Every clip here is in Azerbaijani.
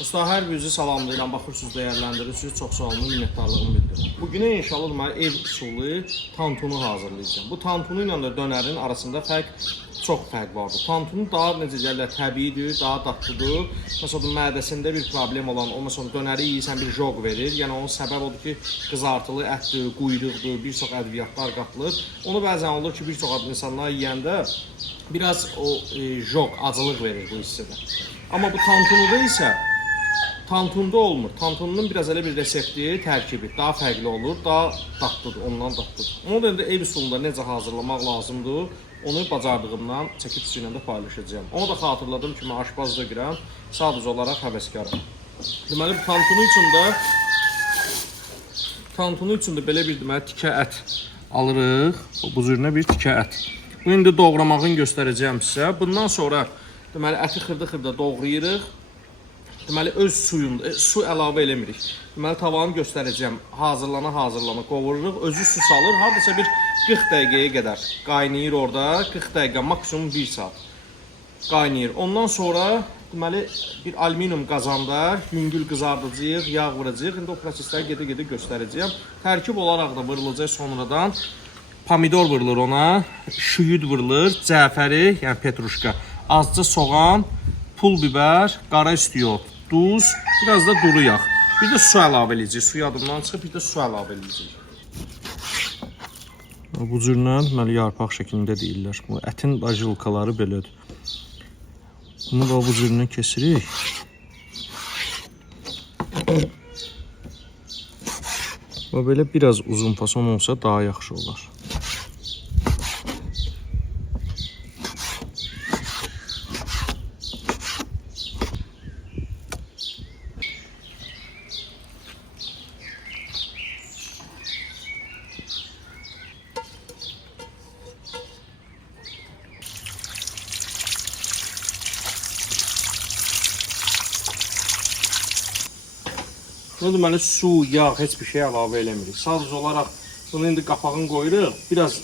Usta, hər birinizi salamlayıram, baxırsınız, dəyərləndirirsiniz, çox sağ olun, minnətdarlığımı bildirirəm. Bugün inşallah deməli ev üsulu tantuni hazırlayacağım. Bu tantuni ilə də dönərin arasında çox fərq vardır. Tantuni daha necə deyirlər, təbiidir, daha dadlıdır. Məsələn, mədəsində bir problem olan, o məsələn dönəri yeyirsən bir joq verir. Yəni onun səbəbi odur ki, qızartılı ətdir, quyruqdur, bir çox ədviyyatlar qatılır. Onu bəzən olur ki, bir çox insanlar yeyəndə biraz o joq, acılıq verir bu hissədə. Amma bu tantunida isə tantunida olmur. Tantuninin biraz elə bir resepti, tərkibi daha fərqli olur, daha dadlıdır, ondan dadlıdır. Onu da ev üsulunda necə hazırlamaq lazımdır, onu bacardığımdan çəkib sizinlə də paylaşacağım. Onu da xatırladım ki, mən aşpaz da girəm, sadəcə olaraq həvəskaram. Deməli, tantuni üçün də belə bir deməli tikə ət alırıq. Bu cürünə bir tikə ət. Bu indi doğramağını göstərəcəyim sizə. Bundan sonra deməli əti xırda-xırda doğrayırıq. Deməli öz suyunda su əlavə eləmirik. Deməli tavanı göstərəcəm. Hazırlana qovururuq. Özü su salır. Hardasa bir 40 dəqiqəyə qədər qaynayır orada. 40 dəqiqə maksimum 1 saat qaynayır. Ondan sonra deməli bir alüminium qazanda yüngül qızardıcıyıq, yağ vuracağıq. İndi o prosesləri gedə-gedə göstərəcəyəm. Tərkib olaraq da vurulacaq sonradan. Pomidor vurulur ona, şüyüd vurulur, cəfəri, yəni petruşka, azca soğan, pul biber, qara istiyot, duz, biraz da duru yağ. Bir də su əlavə edəcəyik. Su yadımdan çıxıb, bir də su əlavə edəcəyik. Bu cürlə deməli yarpaq şəklində deyirlər. Bu ətin bajilkaları belədir. Bunu da bu cürlə kesirik. Və belə biraz uzun fason olsa daha yaxşı olar. Bunu deməli su, yağ, heç bir şey əlavə eləmirik. Sadəcə olaraq bunu indi qapağını qoyuruq. Biraz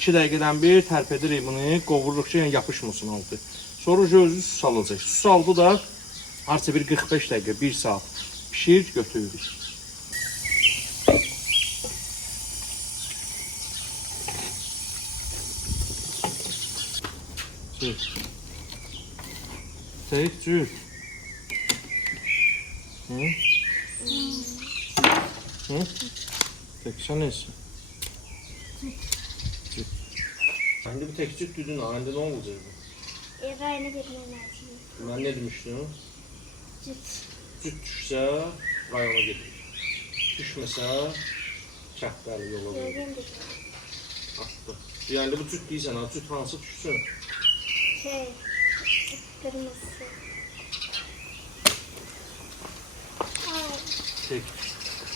2 dəqiqədən bir tərpədirik bunu, qovururuq ki, yəni yapışmasın altı. Sonra özü su salacaq. Su saldı da harca bir 45 dəqiqə, 1 saat pişir, götürürük. Tek cüz. Tekşen neyse. Şimdi bir tek cüt düdün halinde ne olacak bu? Rayına vermem lazım. Ben ne demiştim? Cüt. Cüt düşse rayona gelir. Düşmese çaktarlı yola verir. Attı. Yani bu cüt değilsen ha, cüt hansı düşsün? Kırmızı. Tek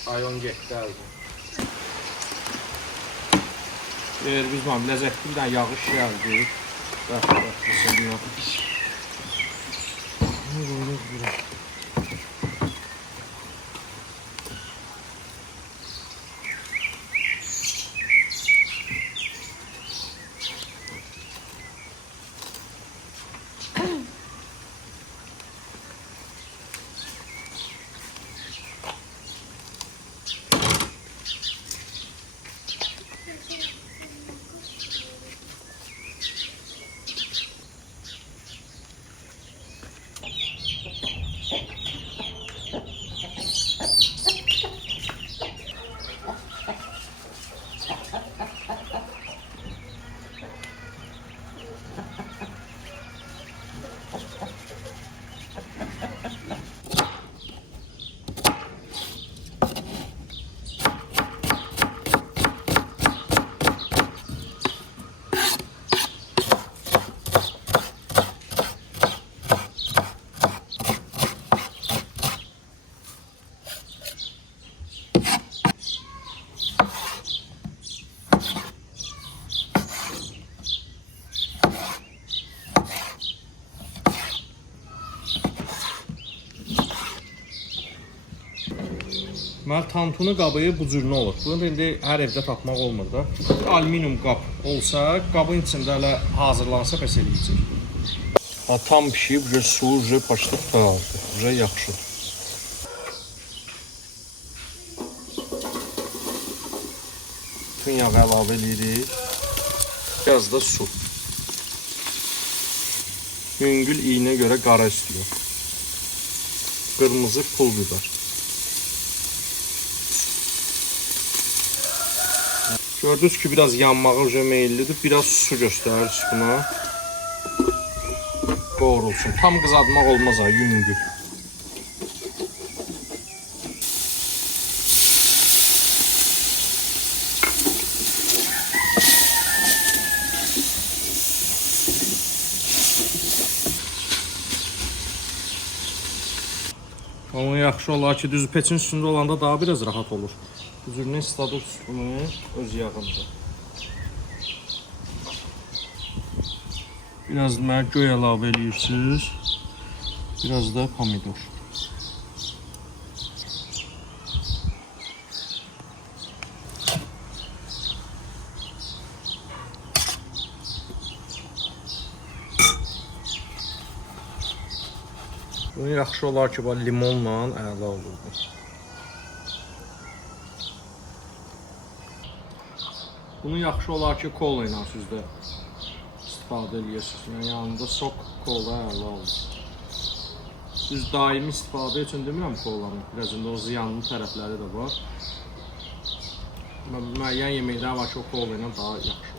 ayon getdi. Biz var, ləzzətli bir dənə yağış gəldi. Bəli, Deməli, tantuni qabı bu cürünə olur. Bunu indi hər evdə tapmaq olmur da. Bir alüminium qab olsa, qabın içində hələ hazırlansa bəs eləyəcək. Tam pişib, suyu, paşdı, yaxşı. zeytun yağı əlavə edirik. Biraz da su. Yüngül iyinə görə qara istiyor. Qırmızı pul biber. Gördünüz ki biraz yanmağa meyillidir. Biraz su göstəririk buna. Qovrulsun. Tam qızartmaq olmaz ha, yüngül. Ama yaxşı olar ki, düz peçin üstündə olanda daha biraz rahat olur. Üzrünü isladır bunu öz yağında. Biraz göy əlavə edirsiniz. Biraz da pomidor. Bunu yaxşı olar ki, limonla əla olur. Bunu yaxşı olar ki, kola ilə sizdə istifadə edirsiniz. Yəni yanında sok, kola əla olur. Düz daimi istifadə üçün demirəm kolanın. Birazında o ziyanlı tərəfləri də var. Müəyyən yeməklər var ki, o kola ilə daha yaxşı.